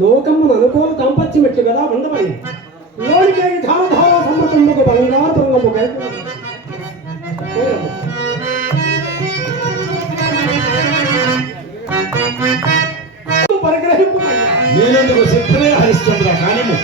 లోకమును అనుకూల దంపత్యమెట్లు కదా ఉండమని లోనికే ధారధార సమృద్ధముకు బంగారు తుంగము పరిగ్రహింపు నేనెందుకు సిద్ధమే హరిశ్చంద్ర కానిము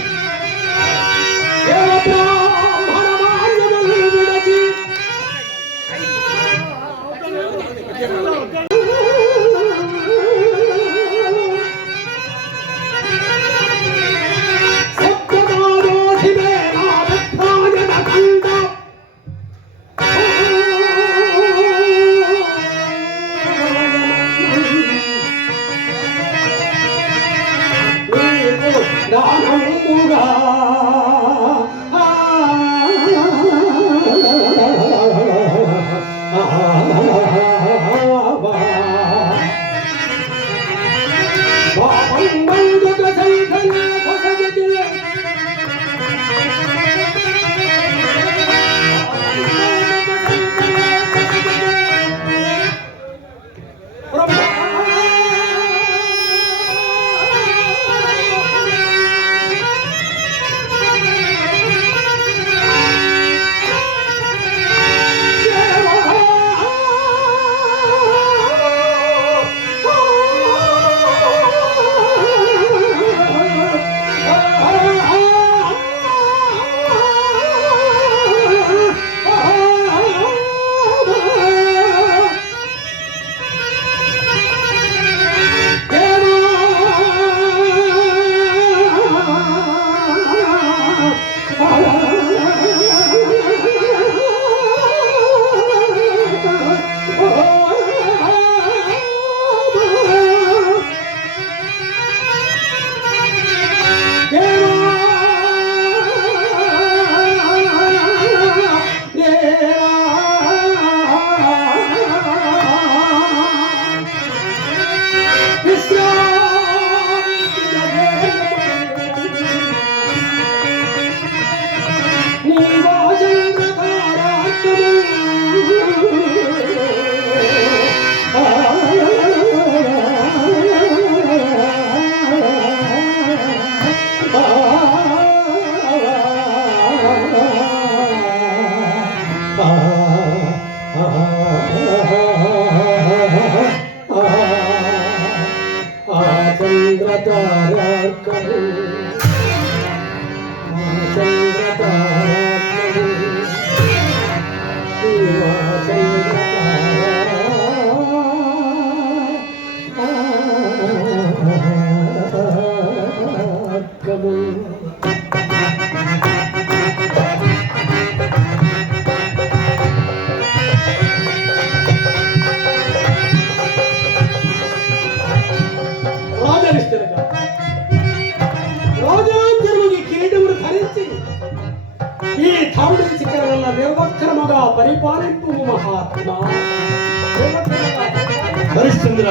హరిశ్చంద్ర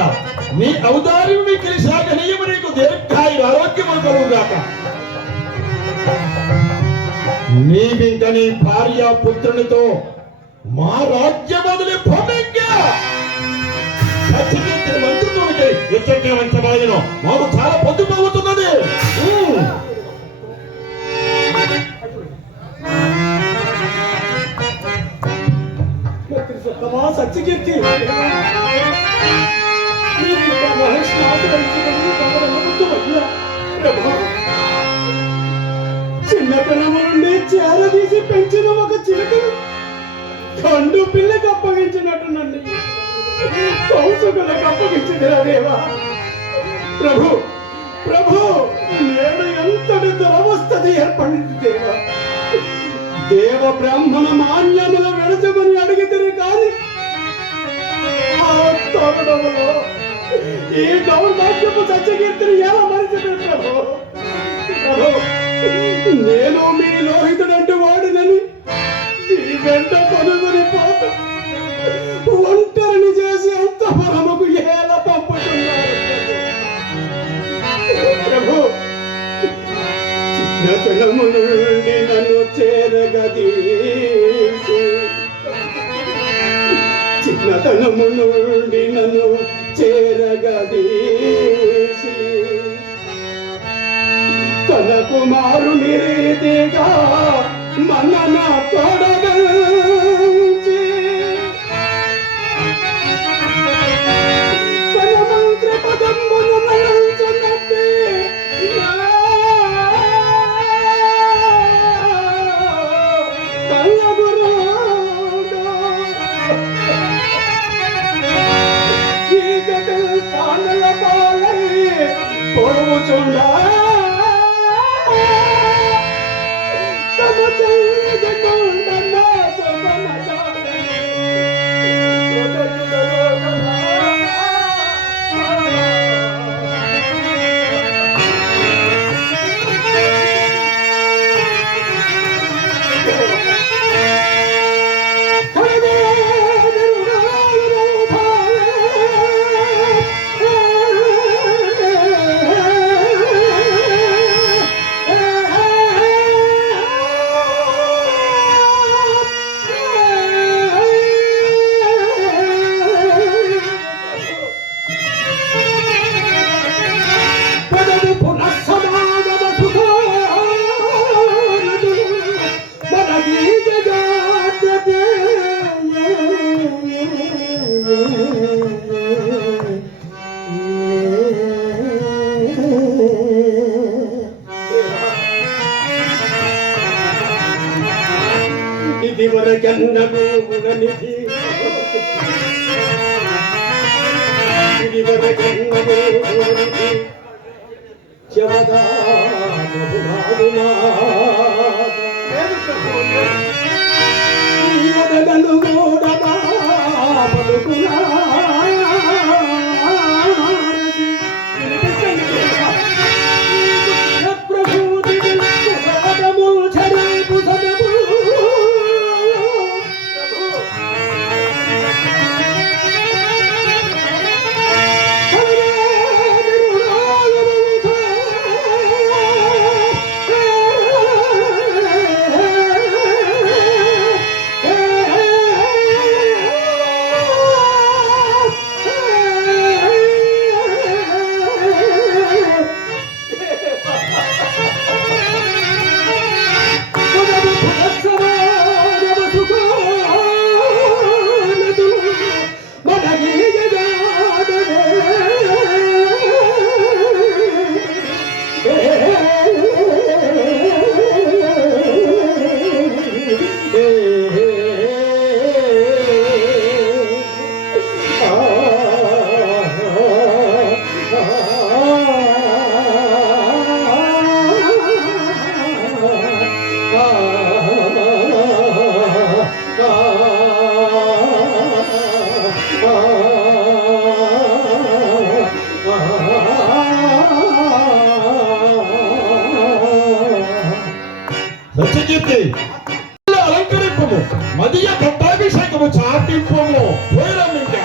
నీ ఔదార్యం కలిసాగనీయము నీకు దీర్ఘాయుర ఆరోగ్యములు కలుగుగాక. నీవింక నీ భార్య పుత్రునితో మా రాజ్యం వదిలి భూమిగా మంత్రునికి ఎచ్చకే వంచబాయను మాకు చాలా పొద్దుపోతున్నది. సత్యకీర్తి చిన్నతనము నుండి చేరదీసి పెంచిన ఒక చిలుకను కండు పిల్లకి అప్పగించినట్టునండి కౌసుకులకు అప్పగించిన దేవా. ప్రభు ప్రభు నేడు ఎంతటి దురవస్థది ఏర్పడింది దేవా. దేవ బ్రాహ్మణ మాన్యముల విడచమని అడిగితే కాని ఈ దౌర్భాగ్యపు సత్యకీర్తిని ఎలా మరిచిపెట్టారు? నేను మీ లోహితుడంటే వాడినని ఈ వెంట కొనుగొని పోత ఒంటరిని చేసి అంత బలముకు ఎలా పంపుతున్నారు ప్రభు? చిన్నతనము నుండి నన్ను చేరగదీసి చిన్న చిన్నతనము నుండి నన్ను చేరగదీసి తన కుమారుని రీతిగా మనన తొడగల్చి తన మంత్ర పదమును నలంచునట్టి పోవుచుండా తమ చెయ్యకుండా ఇదివరకన్నను గుణనిధి ఇదివరకన్నను గుణనిధి చెవదాగుమా ఈవదగను గోడబా పలుకునా సత్యకీర్తి అలంకరింపము మదియ పట్టాభిషేకము చాటింపము పోయినాం ఇంకా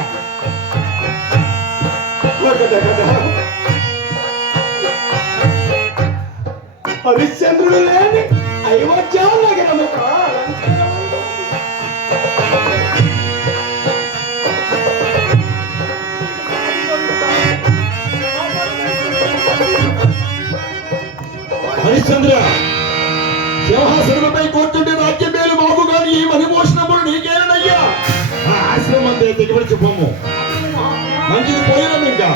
హరిశ్చంద్రుడు లేని అయోధ్యానగరము హరిశ్చంద్ర సింహాసనమపై కూర్చుంటే రాజ్యం మేలు మాకు కానీ ఈ మహిమోషణములు నీకేనయ్యా ఆ ఆశ్రమం దిగబడి పోము మంచిది పోయినాం ఇంకా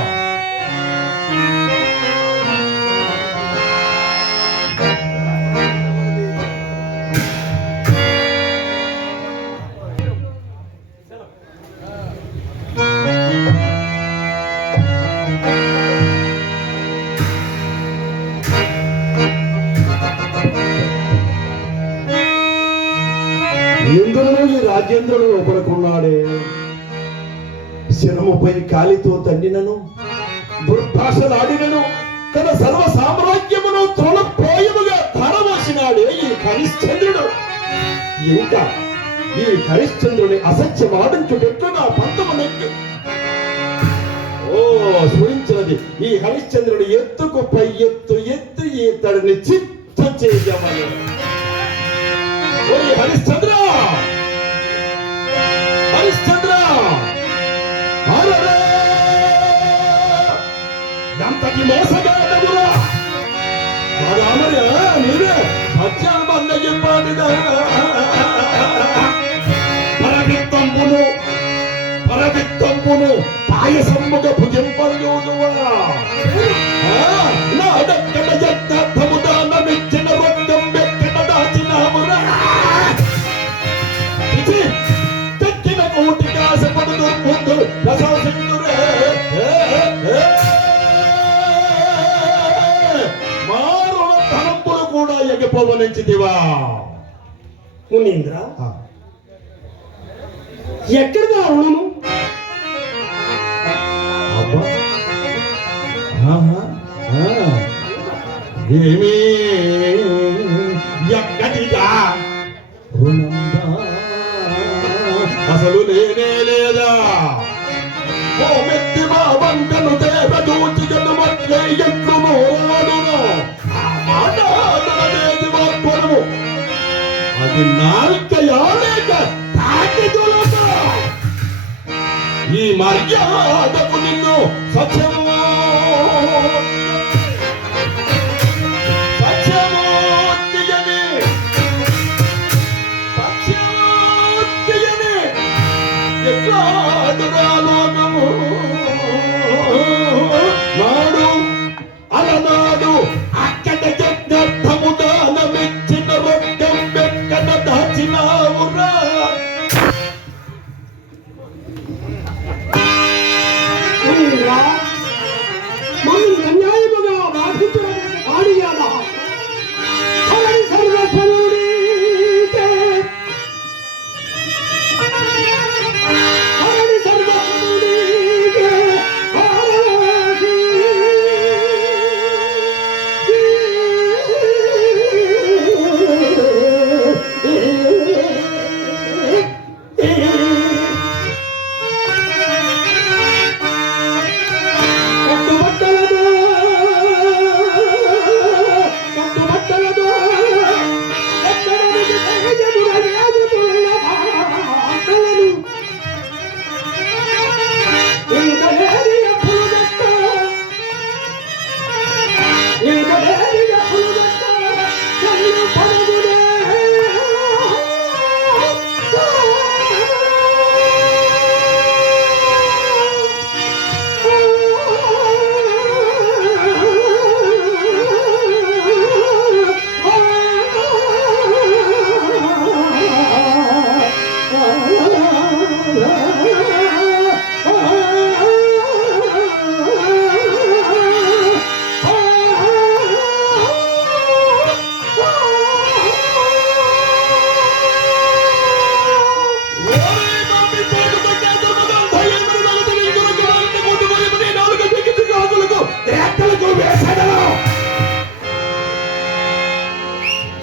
ఎందులో ఈ రాజేంద్రుడు లోపడుకున్నాడే శిరముపై కాలితో తండినను దుర్భాషలాడినను తన సర్వ సామ్రాజ్యమును తొలపోయముగా ధరవసినాడే ఈ హరిశ్చంద్రుడు ఇంకా ఈ హరిశ్చంద్రుని అసత్యమాడించుటెట్లు నా పంతమునెక్కి ఓ స్ఫురించినది ఈ హరిశ్చంద్రుడి ఎత్తుకు పై ఎత్తు ఎత్తు ఇతడిని చిత్తం చేయమని ఓ హరిశ్చంద్ర హరిశ్చంద్ర అతి మోసగాడవురా రామయ్య మీరే సత్యాన్ని చెప్పాడుగా పరవిత్తంపును పాయసమ్ముగ భుజింపయోదువా నాడక్కడ యజ్ఞార్థము దానమిచ్చిన రొక్కం వెక్కట దాచినామురా ఇది తెక్కిన కోటికి ఆశపడు దుర్బుద్ధు రససిందురే మారుణ తలంపులు కూడా ఎగిపోవనించితివా మునీంద్ర ఎక్కడిదా రుణము? అబ్బా ఏమీ ఎక్కడిదా రుణందా అసలు లేనే లేదా ఓ మెత్తి మా వంకను దేవ దూచిగను మట్లే ఎట్లు మోరాడును ఆ మాట అనేది వాక్వరము అది నాలుకయా లేక తాకిదులట ఈ మర్యాదకు నిన్ను సత్యమూర్తియని ఎట్లాదురా లోకము నాడు అలనాడు అక్కడ యజ్ఞార్థము దానమిచ్చిన రొక్కం వెక్కట దాచినావురా మునీంద్ర మమ్మల్ని అన్యాయముగా బాధించడానికి పాడియాదా అవని సర్వస్వముడికే ఆరాధి కట్టుబట్టలతో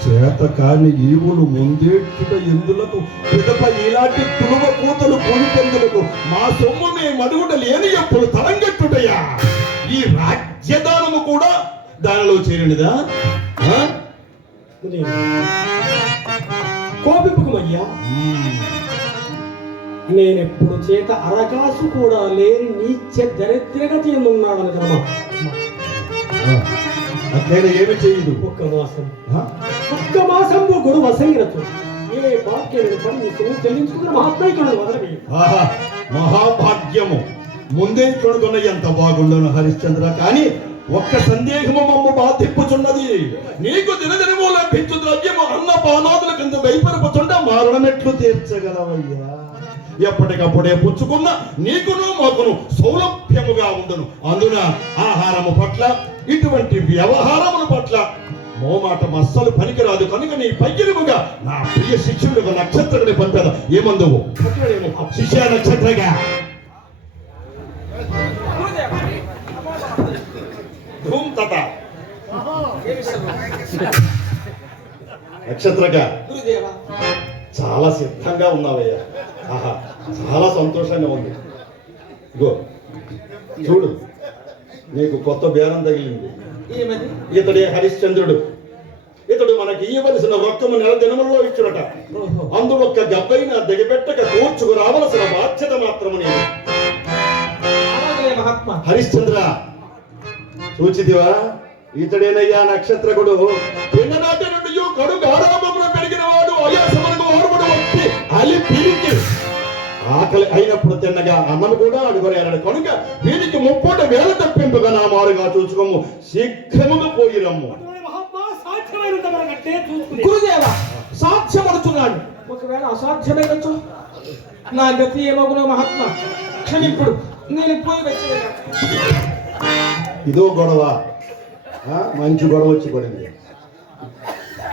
చేత కాని ఈవులు ముందేట్టుట ఎందులకు పిదప ఇలాంటి తులువ కూతలు కొనిపెందులకు మా సొమ్ము మేము అడుగుట లేని ఎప్పుడు తలంగట్టుటయా ఈ రాజ్యదానము కూడా దానిలో చేరినదా కోపింపుకమయ్యా నేనెప్పుడు చేత అరకాసు కూడా లేని నీచ దరిద్రగతి ఎందున్నాడని కదమ్మా నేను ఏమి చేయదు ఒక్క మాసం గురు వసంగిరచు ఏ భాగ్యములు పని నీ సొమ్ము చెల్లించుకున్న మహాత్మైకులను వదలవేయి మహాభాగ్యము ముందే కొడుకున్న ఎంత బాగుండను హరిశ్చంద్ర కానీ ఒక్క సందేహము మమ్మ బాధింపుచున్నది నీకు దినదినము లభించు ద్రవ్యము అన్న పానాదుల కింద వైపరుపుచుండ మారణమెట్లు తీర్చగలవయ్యా ఎప్పటికప్పుడే పుచ్చుకున్న నీకును మాకును సౌలభ్యముగా ఉండును అందున ఆహారము పట్ల ఇటువంటి వ్యవహారముల పట్ల మోమాట అస్సలు పనికిరాదు కనుక నీ పయ్యముగా నా ప్రియ శిష్యులకు నక్షత్రుడిని పంపేద ఏమందువు శిష్య నక్షత్రగా ధూమ్ తత నక్షత్రగా చాలా సిద్ధంగా ఉన్నావయ్యా ఆహా చాలా సంతోషంగా ఉంది ఇగో చూడు నీకు కొత్త బేరం తగిలింది ఇతడే హరిశ్చంద్రుడు ఇతడు మనకి ఇవ్వవలసిన రొక్కము నెల దినములలో ఇచ్చునట అందు ఒక్క గబ్బైన దిగబెట్టక కూర్చుకు రావలసిన బాధ్యత మాత్రము నేను హరిశ్చంద్ర సూచితివా ఇతడేనయ్యా నక్షత్రకుడు. చిన్ననాటి నుండి కడు గాఢాభంలో పెరిగిన వాడు అయాసములకు వారుడు వచ్చి అలి పిలిచి ఆకలి అయినప్పుడు తిన్నగా అన్నం కూడా అడుగురేరడు కనుక వీరికి ముప్పోట వేల తప్పింపుగా నా మారుగా చూసుకోము, శీఘ్రముగా పోయిరమ్ము. మహాత్మా సాధ్యమైనంత వరకంటే చూసుకుని గురుదేవ సాధ్యపడుతున్నాడు, ఒకవేళ అసాధ్యమైనచో నా గతి ఏమగును మహాత్మా, క్షమింపుడు, నేను పోయి వచ్చేది. ఇదో గొడవ, మంచి గొడవ వచ్చి పడింది.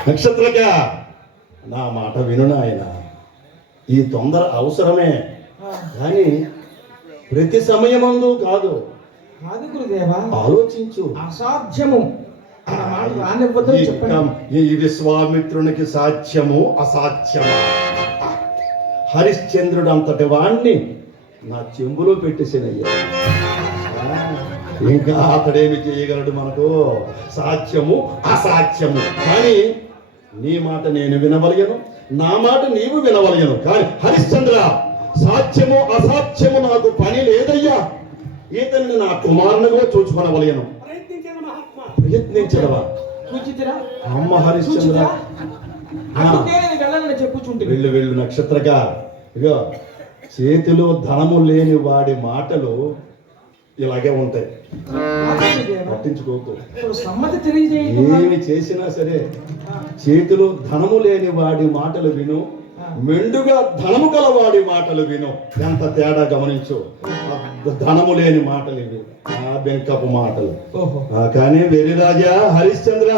నక్షత్రక నా మాట విను నాయన, ఈ తొందర అవసరమే కానీ ప్రతి సమయమందు కాదు. కాదు గురుదేవ, ఆలోచించు. అసాధ్యము అన్న మాట రానివ్వద్దని చెప్పండి. ఈ విశ్వామిత్రునికి సాధ్యము అసాధ్యము. హరిశ్చంద్రుడు అంతటి వాణ్ణి నా చెంబులో పెట్టేసానయ్యా. ఇంకా అతడేమి చేయగలడు మనకు? సాధ్యము అసాధ్యము. కానీ నీ మాట నేను వినవలయను, నా మాట నీవు వినవలయను. కానీ హరిశ్చంద్ర, సాధ్యము అసాధ్యము నాకు పని లేదయ్యా. ఇతన్ని నా కుమారునిగా చూచుకొనవలయను. ప్రయత్నించాను మహాత్మా. ప్రయత్నించడవా? సూచితిరా? అమ్మ హరిశ్చంద్ర, అందుకే నేను వెళ్ళనని చెప్పుచుంటే వెళ్ళు వెళ్ళు నక్షత్రగా. ఇగో చేతిలో ధనము లేని వాడి మాటలు ఇలాగే ఉంటాయి, పట్టించుకోకు. సమ్మతి తెలియజేయ. ఏమి చేసినా సరే చేతిలో ధనము లేని వాడి మాటలు విను, మెండుగా ధనము గల వాడి మాటలు విను. ఎంత తేడా గమనించు. ధనము లేని మాటలు ఇవి, బెంకపు మాటలు. కానీ వెరిరాజా హరిశ్చంద్ర,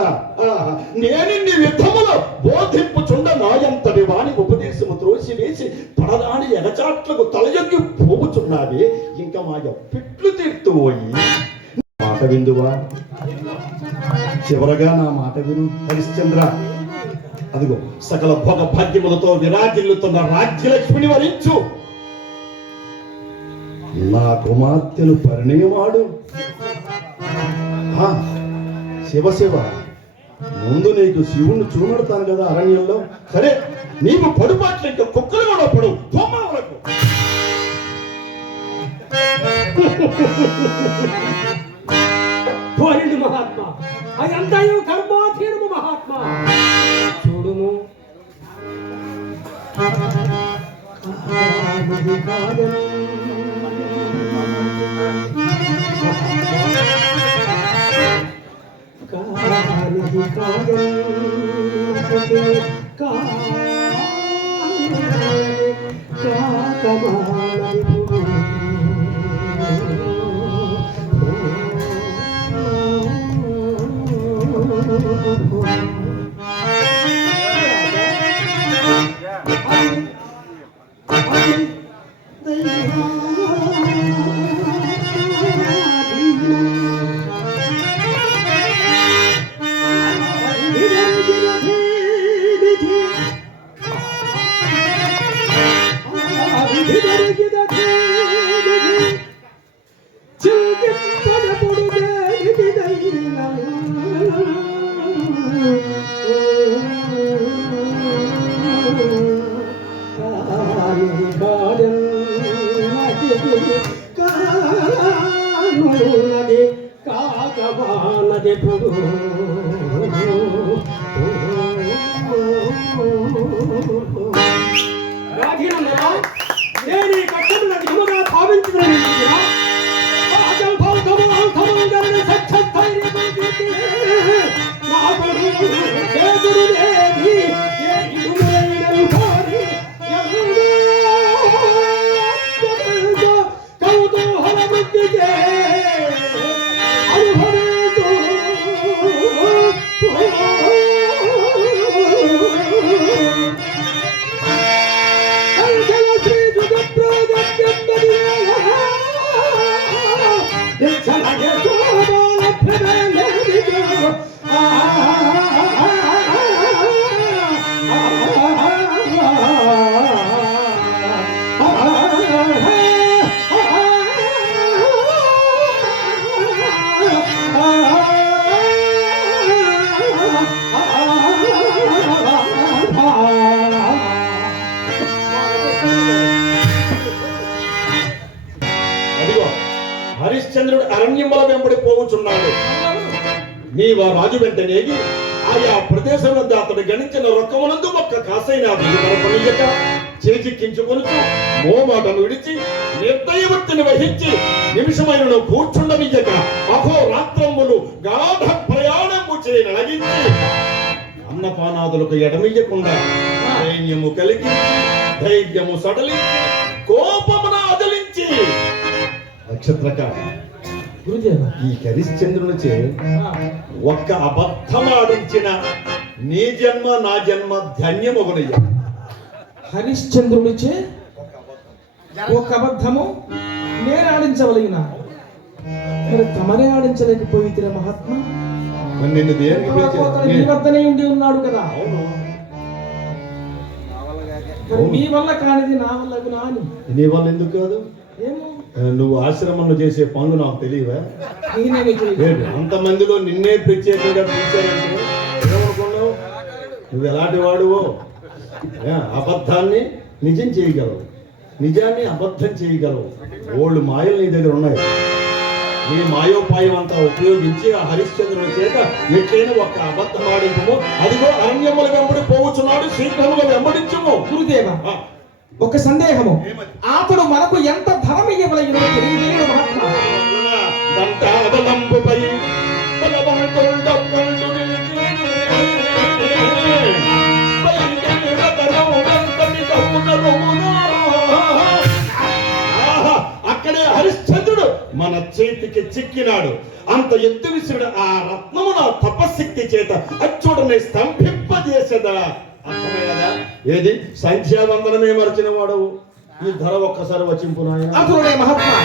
నేనిన్ని విధములు బోధింపుచుండ నాయంతటి వాని ఉపదేశము త్రోసి వేసి పడదాని ఎగచాట్లకు తలయొగ్గి పోవుచున్నావి. ఇంకా మా పిట్లు తీర్తుపోయి మాట విందువా? చివరగా నా మాట విను హరిశ్చంద్ర. అదిగో సకల భోగ భాగ్యములతో విరాజిల్లుతున్న రాజ్యలక్ష్మిని వరించు. నా కుమార్తెను పరిణయమాడు. శివ ముందు నీకు శివుణ్ణి చూపెడతాను కదా అరణ్యంలో. సరే, నీకు పడుపాట్లు ఇంకా కుక్కలు కూడా పడు తోమాలకు. పోయింది మహాత్మా, అదంతయు కర్మాధీనము మహాత్మా. చూడుము, నేను ఈ కష్టములను నిజముగా భావించుకుని హరిశ్చంద్రుడు అరణ్యముల వెంబడి పోవుచున్నాడు. నీవా రాజు వెంటనేగి ఆయా ప్రదేశం వద్ద అతడు గణించిన రొక్కమునందు ఒక్క కాసైన పనియక చేజిక్కించుకొనుచు మోమాటను విడిచి నిర్దయవృత్తిని వహించి నిమిషమైన కూర్చుండనియక అహోరాత్రములు గాఢ ప్రయాణము చేయనగించి అన్నపానాదులకు ఎడమియ్యకుండా సైన్యము కలిగించి ధైర్యము సడలించి కోపమున అదలించి నక్షత్రక గురుదేవ ఈ హరిశ్చంద్రునిచే ఒక్క అబద్ధమాడించిన నీ జన్మ నా జన్మ ధన్యమగునయ్య. హరిశ్చంద్రునిచే ఒక అబద్ధము నేను ఆడించవలగిన మరి తమరే ఆడించలేకపోయితే మహాత్మా. మరి నిన్ను దేనికి నీ పిలిచాను? వద్దనే ఉండి ఉన్నాడు కదా. అవును. మరి మీ వల్ల కానిది నా వల్ల నాని నీ వల్ల ఎందుకు కాదు? ఏమో నువ్వు ఆశ్రమంలో చేసే పనులు నాకు తెలియవా? నేనేమి చేయలేదు. అంతమందిలో నిన్నే ప్రత్యేకంగా పిలిచారంటే ఏమనుకున్నావు? నువ్వు ఎలాంటి వాడువో. అబద్ధాన్ని నిజం చేయగలవు, నిజాన్ని అబద్ధం చేయగలవు. ఓళ్ళు మాయలు నీ దగ్గర ఉన్నాయి. నీ మాయోపాయం అంతా ఉపయోగించి ఆ హరిశ్చంద్రుని చేత ఎట్లయినా ఒక్క అబద్ధం ఆడించము. అదిగో అరణ్యముల వెంబడి పోవచ్చున్నాడు, శీఘ్రముగా వెంబడించము. గురుదేవ ఒక సందేహము, అతడు మనకు ఎంత ధనం ఇవ్వవలగినో తెలియజేయడం మహాత్మా. దంతాబలంబుపై బలవంతుల్ డబ్బులు అక్కడే హరిశ్చంద్రుడు మన చేతికి చిక్కినాడు. అంత ఎత్తు విసురుడు ఆ రత్నమున తపశక్తి చేత అచ్చుడని స్తంభింపజేసేదా. అర్థమయ్యాదా? ఏది సంఖ్యావందనమే మరచిన వాడవు. ఈ ధర ఒక్కసారి వచ్చింపు నాయన. అతడే మహాత్మా.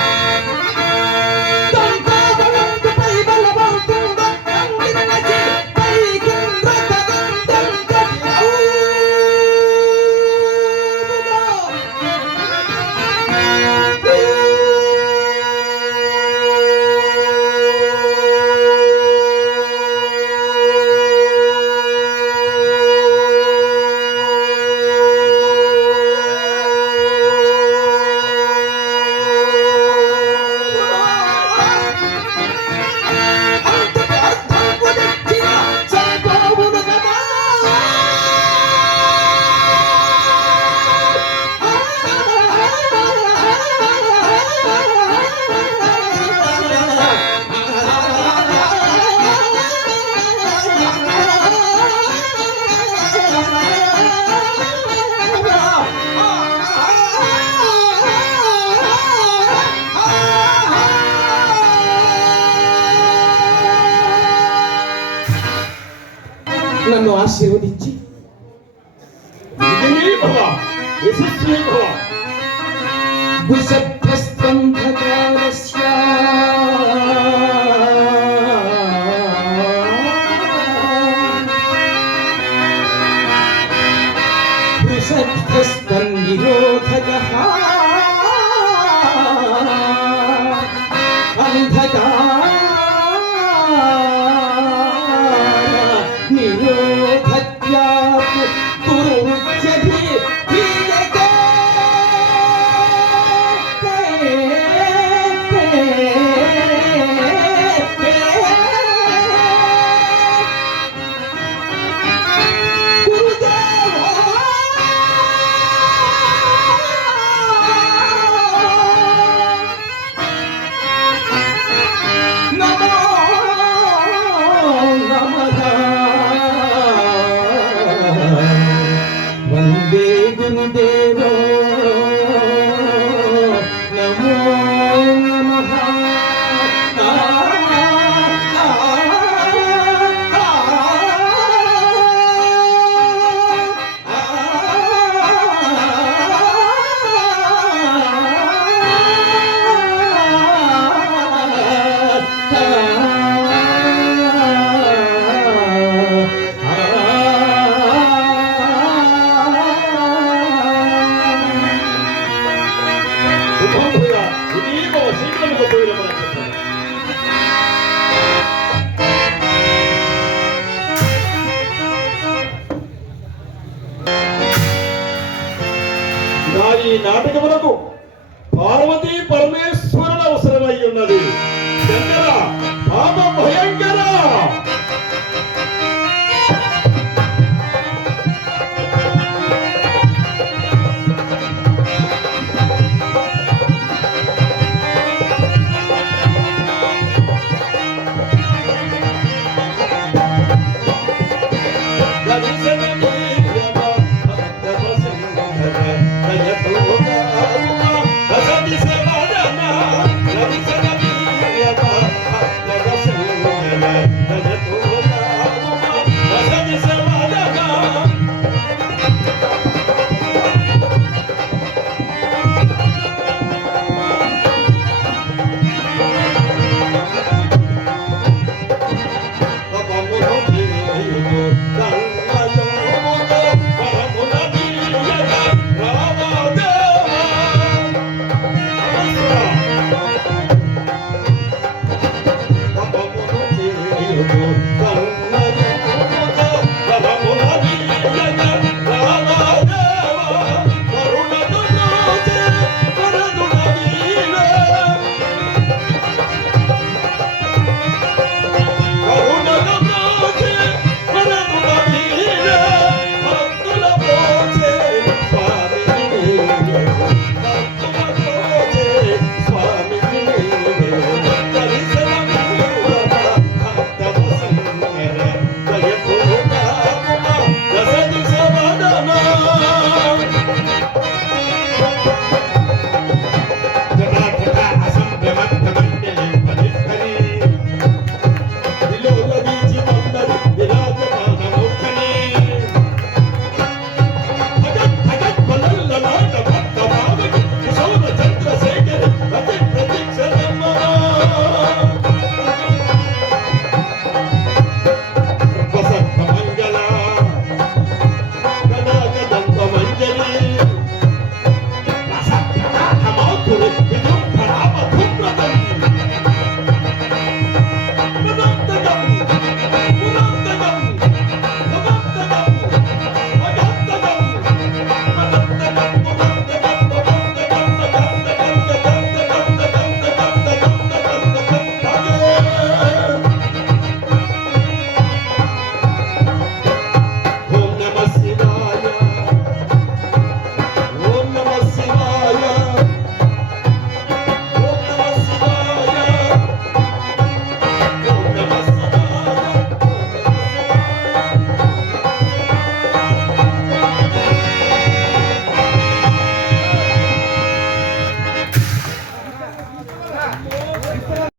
నన్ను ఆశీర్వదించి వృషభస్కంధకారస్య వృషభస్కంనిరోధకః అంధకార నిరోధత్యాత్ దురుచ్యతి ప్రియతే. వందే గురుదేవో నమో నమః. ఈ నాటకములకు పార్వతీ పరమేశ్వరుల అవసరమై ఉన్న ఉన్నది శంకర పాప భయంకర